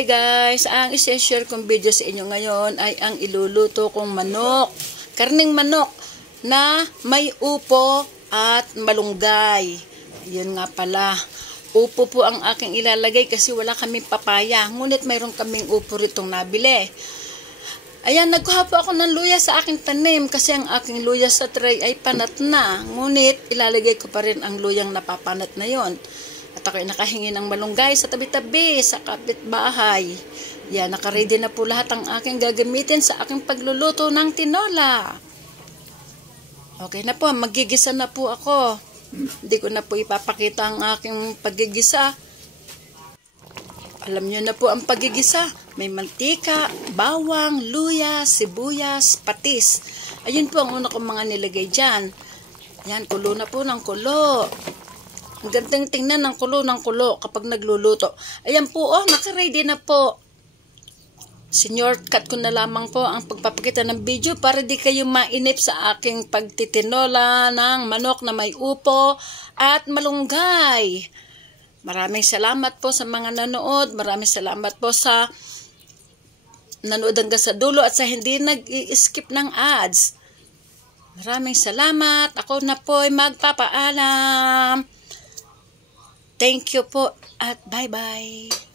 Hi guys, ang isi-share kong video sa inyo ngayon ay ang iluluto kong manok. Karning manok na may upo at malunggay. Yun nga pala. Upo po ang aking ilalagay kasi wala kaming papaya. Ngunit mayroon kaming upo ritong nabili. Ayan, nagkuha po ako ng luya sa aking tanim kasi ang aking luya sa tray ay panat na. Ngunit ilalagay ko pa rin ang luyang napapanat na yon. At ako'y nakahingi ng malunggay sa tabi-tabi, sa kapitbahay. Yan, nakaready na po lahat ang aking gagamitin sa aking pagluluto ng tinola. Okay na po, magigisa na po ako. Hindi ko na po ipapakita ang aking paggigisa. Alam nyo na po ang paggigisa. May mantika, bawang, luya, sibuyas, patis. Ayun po ang una kong mga nilagay dyan. Yan, kulo na po ng kulo. Ang gandang tingnan ng kulo kapag nagluluto. Ayan po, oh, naka-ready na po. Shortcut ko na lamang po ang pagpapakita ng video para di kayo mainip sa aking pagtitinola ng manok na may upo at malunggay. Maraming salamat po sa mga nanood. Maraming salamat po sa nanood hanggang sa dulo at sa hindi nag-skip ng ads. Maraming salamat. Ako na po ay magpapaalam. Thank you po at bye-bye.